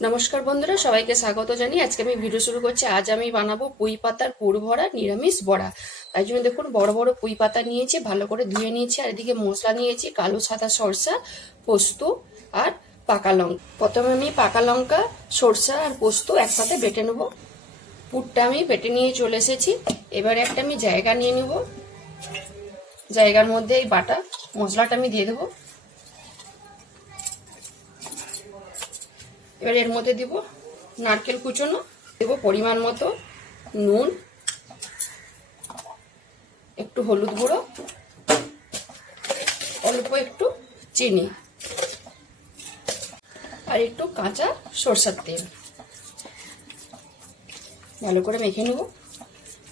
নমস্কার বন্ধুরা, সবাইকে স্বাগত জানিয়ে আজকে আমি ভিডিও শুরু করছি। আজ আমি বানাবো পুঁই পাতার পুর ভরা নিরামিষ বড়া। তাই জন্য দেখুন বড় বড় পুঁই পাতা নিয়েছি, ভালো করে ধুয়ে নিয়েছি। আর এদিকে মশলা নিয়েছি কালো সাদা সরষা, পোস্ত আর পাকা লঙ্কা। প্রথমে আমি পাকা লঙ্কা, সরষা আর পোস্ত একসাথে বেটে নেব। পুরটা আমি বেটে নিয়ে চলে এসেছি। এবারে একটা আমি জায়গা নিয়ে নেব, জায়গার মধ্যে এই বাটা মশলাটা আমি দিয়ে দেবো। এবার এর মধ্যে দিব নারকেল কুচনো, দেব পরিমাণ মতো নুন, একটু হলুদ গুঁড়ো, অল্প একটু চিনি আর একটু কাঁচা সরষের তেল। ভালো করে মেখে নেব।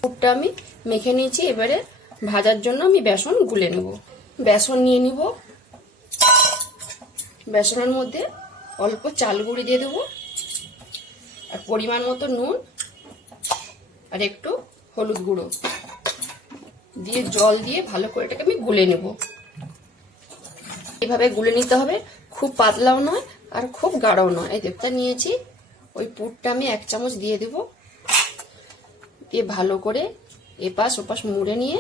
পুরটা আমি মেখে নিয়েছি। এবারে ভাজার জন্য আমি বেসন গুলে নেব। বেসন নিয়ে নিব, বেসনের মধ্যে অল্প চাল গুঁড়ি দিয়ে দেবো আর পরিমাণ মতো নুন আর একটু হলুদ গুঁড়ো দিয়ে জল দিয়ে ভালো করে এটাকে আমি গুলে নেব। এইভাবে গুলে নিতে হবে, খুব পাতলাও নয় আর খুব গাঢ়ও নয়। এই দেখতে নিয়েছি, ওই পুরটা আমি 1 চামচ দিয়ে দেব। দিয়ে ভালো করে এপাশ ওপাশ মুড়ে নিয়ে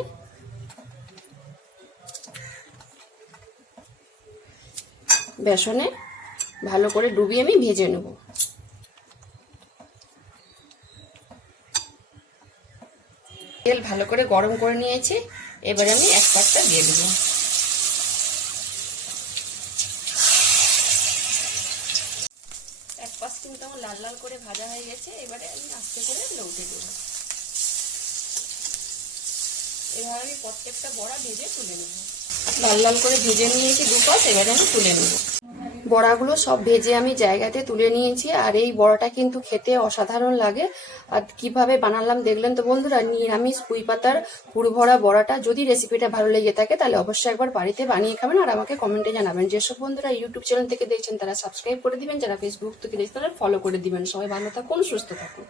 বেসনে ভালো করে ডুবিয়ে আমি ভেজে নেব। তেল ভালো করে গরম করে নিয়েছি। এবারে আমি এক পাশটা দিয়ে দেব। এক পাশ কিন্তু আমার লাল লাল করে ভাজা হয়ে গেছে। এবারে আমি আস্তে করে লউটে দেব। এভাবে আমি প্রত্যেকটা বড়া ভেজে তুলে নেব। লাল লাল করে ভেজে নিয়েছি দুপাশ, এবারে আমি তুলে নেব। বড়াগুলো সব ভেজে আমি জায়গাতে তুলে নিয়েছি। আর এই বড়াটা কিন্তু খেতে অসাধারণ লাগে। আর কিভাবে বানালাম দেখলেন তো বন্ধুরা। নিরামিষ পুঁই পাতার পুর ভরা বড়াটা, যদি রেসিপিটা ভালো লেগে থাকে তাহলে অবশ্যই একবার বাড়িতে বানিয়ে খাবেন আর আমাকে কমেন্টে জানাবেন। যেসব বন্ধুরা ইউটিউব চ্যানেল থেকে দেখছেন তারা সাবস্ক্রাইব করে দিবেন, যারা ফেসবুক থেকে দেখছেন তারা ফলো করে দিবেন। সবাই ভালো থাকুন, সুস্থ থাকুন।